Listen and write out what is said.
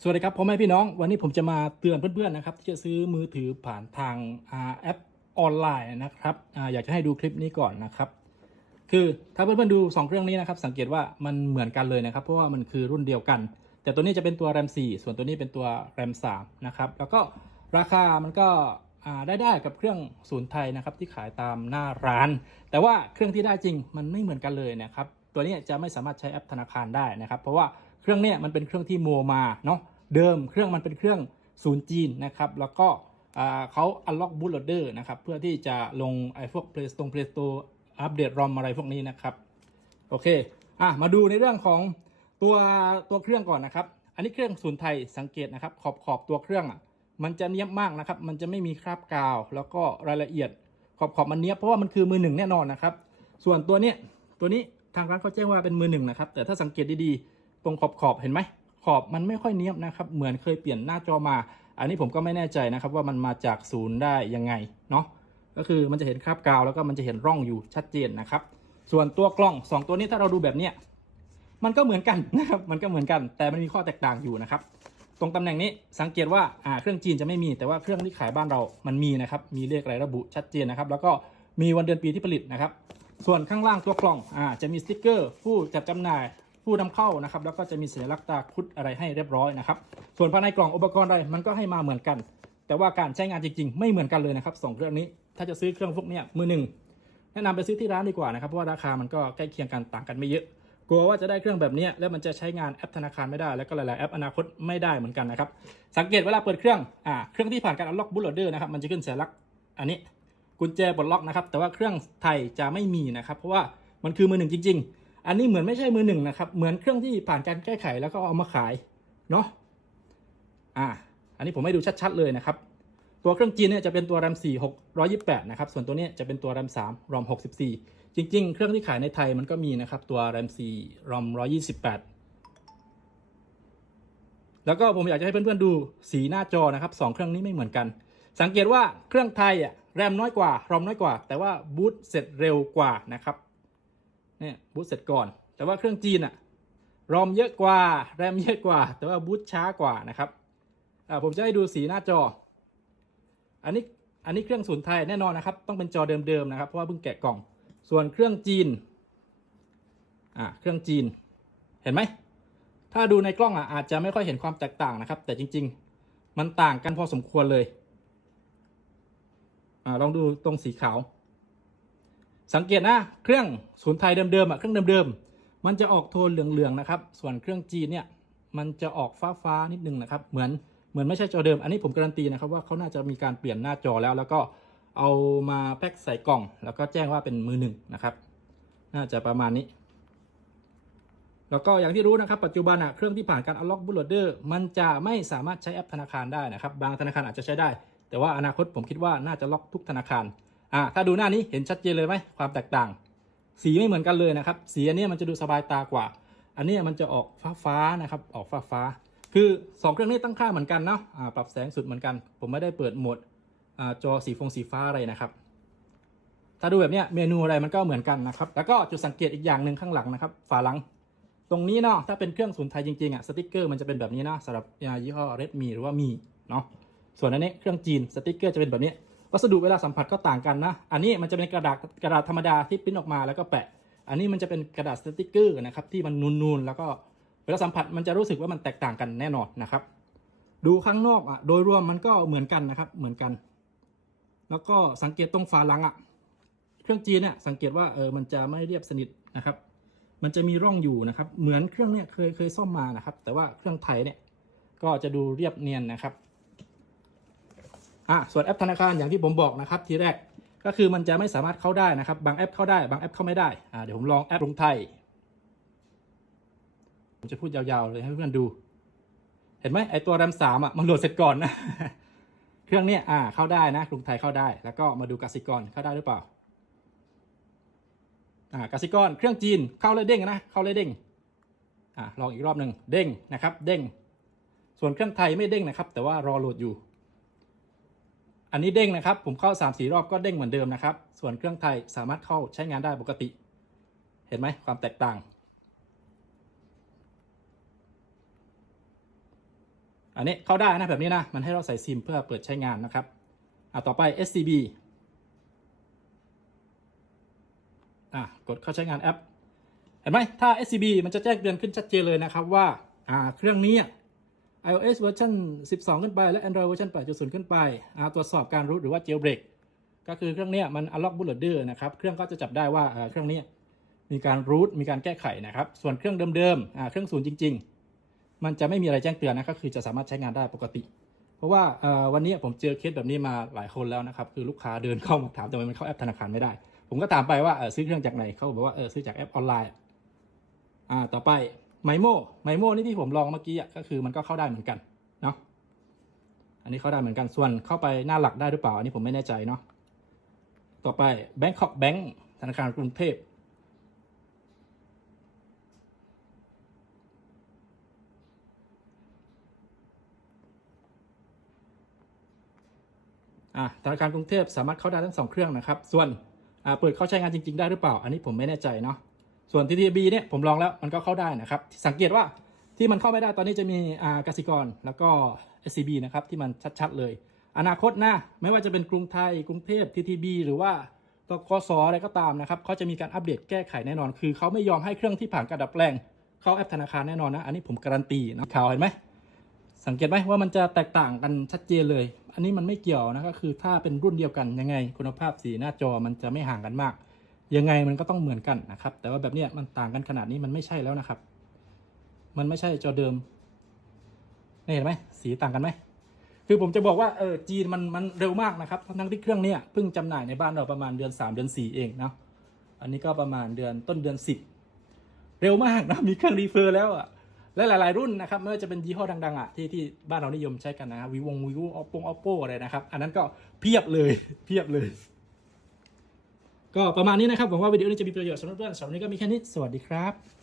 สวัสดีครับพ่อแม่พี่น้องวันนี้ผมจะมาเตือนเพื่อนๆนะครับที่จะซื้อมือถือผ่านทางแอปออนไลน์นะครับออยากจะให้ดูคลิปนี้ก่อนนะครับคือถ้าเพื่อนๆดู 2 เครื่องนี้นะครับสังเกตว่ามันเหมือนกันเลยนะครับ เพราะว่ามันคือรุ่นเดียวกัน แต่ตัวนี้จะเป็นตัว RAM 4 ส่วนตัวนี้เป็นตัว RAM 3นะครับแล้วก็ราคามันก็ได้ได้กับเครื่องศูนย์ไทยนะครับที่ขายตามหน้าร้าน แต่ว่าเครื่องที่ได้จริงมันไม่เหมือนกันเลยนะครับตัวนี้จะไม่สามารถใช้แอปธนาคารได้นะครับ เพราะว่า เครื่องเนี้ยมันเป็นเครื่องที่โมมาเนาะเดิมเครื่องมันเป็นเครื่องศูนย์จีนนะครับแล้วก็อ่าเขา unlock bootloader นะครับเพื่อที่จะลงไอ้พวก Play Store Play Store อัปเดต ROM อะไรพวกนี้นะครับโอเคอะมาดูในเรื่องของตัวตัวเครื่องก่อนนะครับ อันนี้เครื่องศูนย์ไทยสังเกตนะครับ ขอบขอบตัวเครื่องอะมันจะเนี้ยบมากนะครับ มันจะไม่มีคราบกาว แล้วก็รายละเอียด ขอบขอบมันเนี้ยบเพราะว่ามันคือมือหนึ่งแน่นอนนะครับ ส่วนตัวเนี้ยตัวนี้ทางร้านเขาแจ้งว่าเป็นมือหนึ่งนะครับ แต่ถ้าสังเกตดีๆ ตรงขอบขอบเห็นไหมขอบมันไม่ค่อยเนียบนะครับ เหมือนเคยเปลี่ยนหน้าจอมา อันนี้ผมก็ไม่แน่ใจนะครับว่ามันมาจากศูนย์ได้ยังไงเนาะก็คือมันจะเห็นคราบกาวแล้วก็มันจะเห็นร่องอยู่ชัดเจนนะครับ ส่วนตัวกล้อง 2 ตัวนี้ถ้าเราดูแบบเนี้ยมันก็เหมือนกันนะครับมันก็เหมือนกัน แต่มันมีข้อแตกต่างอยู่นะครับ ตรงตำแหน่งนี้สังเกตว่าอ่าเครื่องจีนจะไม่มี แต่ว่าเครื่องที่ขายบ้านเรามันมีนะครับมีเลขอะไระบุชัดเจนนะครับ แล้วก็มีวันเดือนปีที่ผลิตนะครับ ส่วนข้างล่างตัวกล่องอ่าจะมีสติ๊กเกอร์ ผู้จัดจำหน่าย ผู้นำเข้านะครับ แล้วก็จะมีสัญลักษณ์ตาคุดอะไรให้เรียบร้อยนะครับ ส่วนภายในกล่องอุปกรณ์อะไรมันก็ให้มาเหมือนกัน แต่ว่าการใช้งานจริงๆ ไม่เหมือนกันเลยนะครับสองเครื่องนี้ ถ้าจะซื้อเครื่องพวกเนี้ยมือหนึ่งแนะนำไปซื้อที่ร้านดีกว่านะครับเพราะว่าราคามันก็ใกล้เคียงกันต่างกันไม่เยอะ กลัวว่าจะได้เครื่องแบบนี้แล้วมันจะใช้งานแอปธนาคารไม่ได้ แล้วก็หลายๆแอปอนาคตไม่ได้เหมือนกันนะครับ สังเกตเวลาเปิดเครื่องอ่าเครื่องที่ผ่านการ unlock bootloader นะครับมันจะขึ้นสัญลักษณ์อันนี้กุญแจปลดล็อกนะครับแต่ว่าเครื่องไทยจะไม่มีนะครับเพราะว่ามันคือมือหนึ่งจริง อันนี้เหมือนไม่ใช่มือหนึ่งนะครับ เหมือนเครื่องที่ผ่านการแก้ไขแล้วก็เอามาขายเนาะอ่า อันนี้ผมให้ดูชัดๆเลยนะครับ ตัวเครื่องจีนเนี่ยจะเป็นตัว RAM 4 628 นะครับ ส่วนตัวนี้จะเป็นตัว RAM 3 ROM 64 จริง ๆ เครื่องที่ขายในไทยมันก็มีนะครับ ตัว RAM 4 ROM 128 แล้วก็ผมอยากจะให้เพื่อนๆดูสีหน้าจอนะครับสองเครื่องนี้ไม่เหมือนกัน สังเกตว่าเครื่องไทยอะแรมน้อยกว่า ROM น้อยกว่า แต่ว่าบูตเสร็จเร็วกว่านะครับ เนี่ยบูตเสร็จก่อน แต่ว่าเครื่องจีนอะ ROM เยอะกว่าแรมเยอะกว่า แต่ว่าบูตช้ากว่านะครับอ่าผมจะให้ดูสีหน้าจอ อันนี้อันนี้เครื่องศูนย์ไทยแน่นอนนะครับ ต้องเป็นจอเดิมๆนะครับเพราะว่าเพิ่งแกะกล่อง ส่วนเครื่องจีนอ่าเครื่องจีนเห็นไหมถ้าดูในกล้องอะอาจจะไม่ค่อยเห็นความแตกต่างนะครับ แต่จริง ๆ มันต่างกันพอสมควรเลยอ่าลองดูตรงสีขาว สังเกตนะเครื่องศูนย์ไทยเดิมๆอะเครื่องเดิมๆมันจะออกโทนเหลืองๆนะครับ ส่วนเครื่องจีนเนี่ยมันจะออกฟ้าๆนิดนึงนะครับ เหมือนเหมือนไม่ใช่จอเดิม อันนี้ผมการันตีนะครับว่าเขาน่าจะมีการเปลี่ยนหน้าจอแล้ว แล้วก็เอามาแพ็คใส่กล่อง แล้วก็แจ้งว่าเป็นมือหนึ่งนะครับ น่าจะประมาณนี้ แล้วก็อย่างที่รู้นะครับ ปัจจุบันอะเครื่องที่ผ่านการ unlock bootloader มันจะไม่สามารถใช้แอปธนาคารได้นะครับ บางธนาคารอาจจะใช้ได้ แต่ว่าอนาคตผมคิดว่าน่าจะล็อกทุกธนาคาร อ่าถ้าดูหน้านี้เห็นชัดเจนเลยไหมความแตกต่าง สีไม่เหมือนกันเลยนะครับ สีอันนี้มันจะดูสบายตากว่า อันนี้มันจะออกฟ้าๆนะครับ ออกฟ้าๆคือ 2 เครื่องนี้ตั้งค่าเหมือนกันเนาะอ่าปรับแสงสุดเหมือนกัน ผมไม่ได้เปิดโหมดอจอสีฟงสีฟ้าอะไรนะครับ ถ้าดูแบบนี้เมนูอะไรมันก็เหมือนกันนะครับ แล้วก็จุดสังเกตอีกอย่างหนึ่งข้างหลังนะครับ ฝาหลัง ตรงนี้เนาะ ถ้าเป็นเครื่องศูนไทยจริงๆอะสติกเกอร์มันจะเป็นแบบนี้นะสำหรับยี่ห้อ Redmi หรือว่ามีเนาะ ส่วนอันนี้เครื่องจีนสติกเกอร์จะเป็นแบบนี้ วัสดุเวลาสัมผัสก็ต่างกันนะ อันนี้มันจะเป็นกระดาษกระดาษธรรมดาที่ปริ้นออกมาแล้วก็แปะ อันนี้มันจะเป็นกระดาษสติกเกอร์นะครับที่มันนูนๆแล้วก็เวลาสัมผัสมันจะรู้สึกว่ามันแตกต่างกันแน่นอนนะครับ ดูข้างนอกอะโดยรวมมันก็เหมือนกันนะครับ เหมือนกัน แล้วก็สังเกตตรงฝาหลังอะ เครื่องจีนเนี่ยสังเกตว่าเออมันจะไม่เรียบสนิทนะครับ มันจะมีร่องอยู่นะครับ เหมือนเครื่องเนี่ยเคยเคยซ่อมมานะครับ แต่ว่าเครื่องไทยเนี่ยก็จะดูเรียบเนียนนะครับ อะส่วนแอปธนาคารอย่างที่ผมบอกนะครับทีแรกก็คือมันจะไม่สามารถเข้าได้นะครับ บางแอปเข้าได้บางแอปเข้าไม่ได้อ่าเดี๋ยวผมลองแอปกรุงไทยผมจะพูดยาวๆเลยให้เพื่อนๆดู เห็นไหมไอตัวแรมสามอะมันโหลดเสร็จก่อนนะเครื่องเนี้ยอ่าเข้าได้นะกรุงไทยเข้าได้ แล้วก็มาดูกสิกรเข้าได้หรือเปล่าอ่ากสิกรเครื่องจีนเข้าเลยเด้งนะเข้าเลยเด้งอ่าลองอีกรอบหนึ่งเด้งนะครับ เด้ง ส่วนเครื่องไทยไม่เด้งนะครับ แต่ว่ารอโหลดอยู่ อันนี้เด้งนะครับ ผมเข้า 3 4 รอบก็เด้งเหมือนเดิมนะครับ ส่วนเครื่องไทยสามารถเข้าใช้งานได้ปกติ เห็นไหมความแตกต่าง อันนี้เข้าได้นะแบบนี้นะ มันให้เราใส่ซิมเพื่อเปิดใช้งานนะครับอะต่อไป SCB อะกดเข้าใช้งานแอป เห็นไหมถ้า SCB มันจะแจ้งเตือนขึ้นชัดเจนเลยนะครับว่าอ่าเครื่องนี้ iOS เวอร์ชัน12 ขึ้นไป และ Android เวอร์ชัน8.0 ขึ้นไปตรวจสอบการรูทหรือว่า jailbreak ก็คือเครื่องนี้มัน unlock bootloader นะครับ เครื่องก็จะจับได้ว่าเครื่องนี้มีการรูทมีการแก้ไขนะครับ ส่วนเครื่องเดิมๆเครื่องศูนย์จริง ๆ มันจะไม่มีอะไรแจ้งเตือนนะก็คือจะสามารถใช้งานได้ปกติ เพราะว่าวันนี้ผมเจอเคสแบบนี้มาหลายคนแล้วนะครับคือลูกค้าเดินเข้ามาถามทำไมมันเข้าแอปธนาคารไม่ได้ ผมก็ถามไปว่าซื้อเครื่องจากไหนเขาบอกว่าซื้อจากแอปออนไลน์อ่าต่อไป ไมโมไมโมนี่ที่ผมลองเมื่อกี้อะก็คือมันก็เข้าได้เหมือนกันเนาะอันนี้เข้าได้เหมือนกันส่วนเข้าไปหน้าหลักได้หรือเปล่า อันนี้ผมไม่แน่ใจเนาะต่อไป Bangkok Bank ธนาคารกรุงเทพอะธนาคารกรุงเทพสามารถเข้าได้ทั้งสองเครื่องนะครับ ส่วนอ่าเปิดเข้าใช้งานจริง ๆ ได้หรือเปล่า อันนี้ผมไม่แน่ใจเนาะ ส่วน TTB เนี่ยผมลองแล้วมันก็เข้าได้นะครับ สังเกตว่าที่มันเข้าไม่ได้ตอนนี้จะมีอ่ากสิกรแล้วก็ SCB นะครับที่มันชัดๆเลย อนาคตนะไม่ว่าจะเป็นกรุงไทยกรุงเทพ TTB หรือว่าตกสอะไรก็ตามนะครับเขาจะมีการอัปเดตแก้ไขแน่นอน คือเขาไม่ยอมให้เครื่องที่ผ่านการดัดแปลง เข้าแอปธนาคารแน่นอนนะ อันนี้ผมการันตีนะข่าวเห็นไหมสังเกตไหมว่ามันจะแตกต่างกันชัดเจนเลย อันนี้มันไม่เกี่ยวนะก็คือถ้าเป็นรุ่นเดียวกันยังไง คุณภาพสีหน้าจอมันจะไม่ห่างกันมาก ยังไงมันก็ต้องเหมือนกันนะครับ แต่ว่าแบบเนี้ยมันต่างกันขนาดนี้มันไม่ใช่แล้วนะครับ มันไม่ใช่จอเดิมนี่เห็นไหมสีต่างกันไหมคือผมจะบอกว่าเออจีนมันมันเร็วมากนะครับทั้งที่เครื่องเนี้ยเพิ่งจำหน่ายในบ้านเราประมาณเดือน 3 เดือน 4 เองเนาะอันนี้ก็ประมาณเดือนต้นเดือน 10 เร็วมากนะมีเครื่องรีเฟอร์แล้วอะและหลาย ๆ รุ่นนะครับไม่ว่าจะเป็นยี่ห้อดัง ๆ อะ ที่ที่บ้านเรานิยมใช้กันนะวิวงวิวออปปงออปโปอะไรนะครับ อันนั้นก็เพียบเลยเพียบเลย ก็ประมาณนี้นะครับหวังว่าวิดีโอนี้จะมีประโยชน์สำหรับเพื่อนสำหรับวันนี้ก็มีแค่นี้สวัสดีครับ